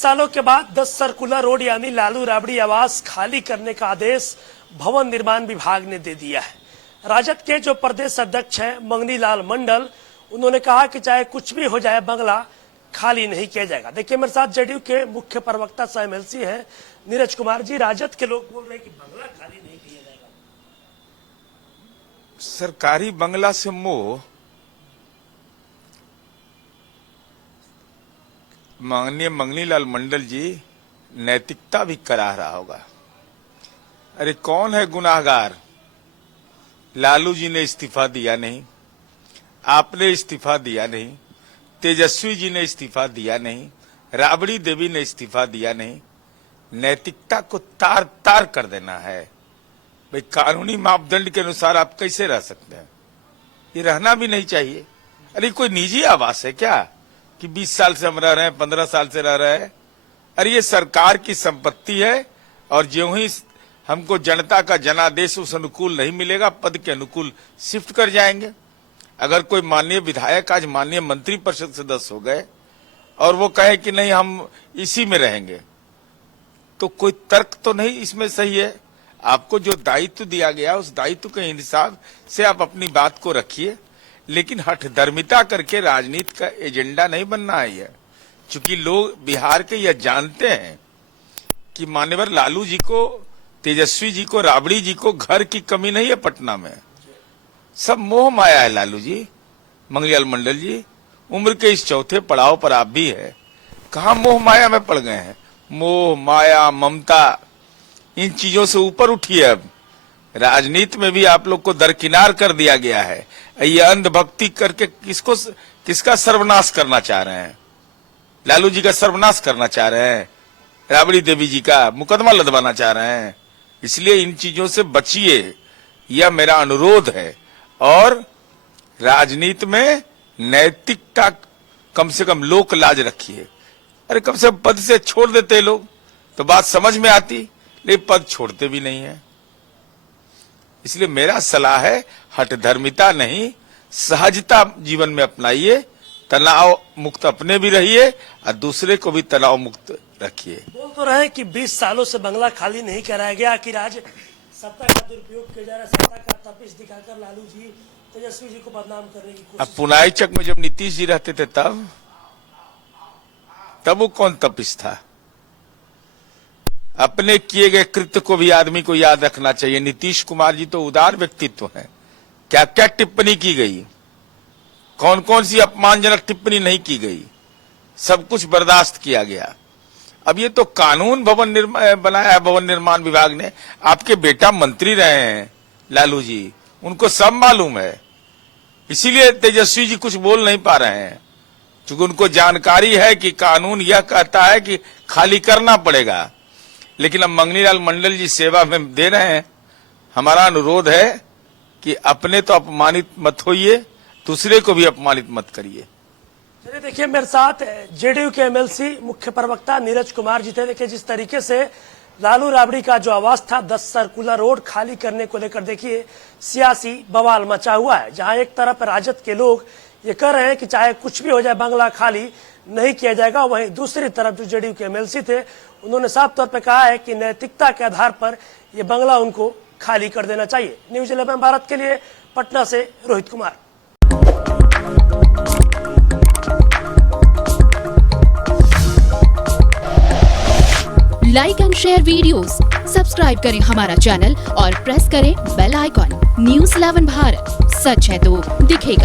सालों के बाद 10 सर्कुलर रोड यानी लालू राबड़ी आवास खाली करने का आदेश भवन निर्माण विभाग ने दे दिया है। राजद के जो प्रदेश अध्यक्ष हैं मंगनी लाल मंडल, उन्होंने कहा कि चाहे कुछ भी हो जाए बंगला खाली नहीं किया जाएगा। देखिए मेरे साथ जेडीयू के मुख्य प्रवक्ता सह एमएलसी हैं नीरज कुमार जी। राजद के लोग बोल रहे हैं कि बंगला खाली नहीं किया जाएगा। सरकारी बंगला से मोह माननीय मंगनी लाल मंडल जी नैतिकता भी करा रहा होगा। अरे कौन है गुनाहगार? लालू जी ने इस्तीफा दिया नहीं, आपने इस्तीफा दिया नहीं, तेजस्वी जी ने इस्तीफा दिया नहीं, राबड़ी देवी ने इस्तीफा दिया नहीं। नैतिकता को तार तार कर देना है। भाई कानूनी मापदंड के अनुसार आप कैसे रह सकते हैं? ये रहना भी नहीं चाहिए। अरे कोई निजी आवास है क्या कि 20 साल से हम रह रहे हैं, 15 साल से रह रहे हैं? अरे ये सरकार की संपत्ति है और ज्यों ही हमको जनता का जनादेश उस अनुकूल नहीं मिलेगा, पद के अनुकूल शिफ्ट कर जाएंगे। अगर कोई माननीय विधायक आज माननीय मंत्री परिषद सदस्य हो गए और वो कहे कि नहीं हम इसी में रहेंगे, तो कोई तर्क तो नहीं इसमें सही है। आपको जो दायित्व दिया गया उस दायित्व के हिसाब से आप अपनी बात को रखिए, लेकिन हठधर्मिता करके राजनीति का एजेंडा नहीं बनना है। चूंकि लोग बिहार के यह जानते हैं कि मान्यवर लालू जी को, तेजस्वी जी को, राबड़ी जी को घर की कमी नहीं है पटना में। सब मोह माया है लालू जी, मंगनी लाल मंडल जी। उम्र के इस चौथे पड़ाव पर आप भी है, कहां मोह माया में पड़ गए हैं? मोह माया ममता इन चीजों से ऊपर उठिए। अब राजनीति में भी आप लोग को दरकिनार कर दिया गया है। ये अंधभक्ति करके किसका सर्वनाश करना चाह रहे हैं? लालू जी का सर्वनाश करना चाह रहे हैं, राबड़ी देवी जी का मुकदमा लदवाना चाह रहे हैं। इसलिए इन चीजों से बचिए, यह मेरा अनुरोध है। और राजनीति में नैतिकता कम से कम लोक लाज रखिए। अरे कम से कम पद से छोड़ देते लोग तो बात समझ में आती, लेकिन पद छोड़ते भी नहीं है। इसलिए मेरा सलाह है हठधर्मिता नहीं, सहजता जीवन में अपनाइए। तनाव मुक्त अपने भी रहिए और दूसरे को भी तनाव मुक्त रखिए। बोल तो रहे कि 20 सालों से बंगला खाली नहीं कराया गया, कि आज सत्ता का दुरुपयोग किया जा रहा है, सत्ता का तपिश दिखाकर लालू जी तेजस्वी जी को बदनाम करने की कोशिश। अब पुनाई चक में जब नीतीश जी रहते थे तब वो कौन तपिश था? अपने किए गए कृत्य को भी आदमी को याद रखना चाहिए। नीतीश कुमार जी तो उदार व्यक्तित्व हैं। क्या क्या टिप्पणी की गई, कौन कौन सी अपमानजनक टिप्पणी नहीं की गई, सब कुछ बर्दाश्त किया गया। अब ये तो कानून भवन बनाया है भवन निर्माण विभाग ने। आपके बेटा मंत्री रहे हैं लालू जी, उनको सब मालूम है। इसीलिए तेजस्वी जी कुछ बोल नहीं पा रहे हैं, क्योंकि उनको जानकारी है कि कानून यह कहता है कि खाली करना पड़ेगा। लेकिन अब मंगनी लाल मंडल जी सेवा में दे रहे हैं। हमारा अनुरोध है कि अपने तो अपमानित मत होइए, दूसरे को भी अपमानित मत करिए। चलिए देखिए मेरे साथ जेडीयू के एमएलसी मुख्य प्रवक्ता नीरज कुमार जी थे। देखिए जिस तरीके से लालू राबड़ी का जो आवाज था 10 सर्कुलर रोड खाली करने को लेकर देखिए सियासी बवाल मचा हुआ है। जहां एक तरफ राजद के लोग ये कह रहे हैं कि चाहे कुछ भी हो जाए बंगला खाली नहीं किया जाएगा, वहीं दूसरी तरफ जो जेडीयू के एमएलसी थे उन्होंने साफ तौर पर कहा है कि नैतिकता के आधार पर यह बंगला उनको खाली कर देना चाहिए। न्यूज 11 भारत के लिए पटना से Rohit Kumar. Like and share videos, subscribe करें हमारा चैनल और प्रेस करें बेल आइकॉन। न्यूज 11 भारत, सच है तो दिखेगा।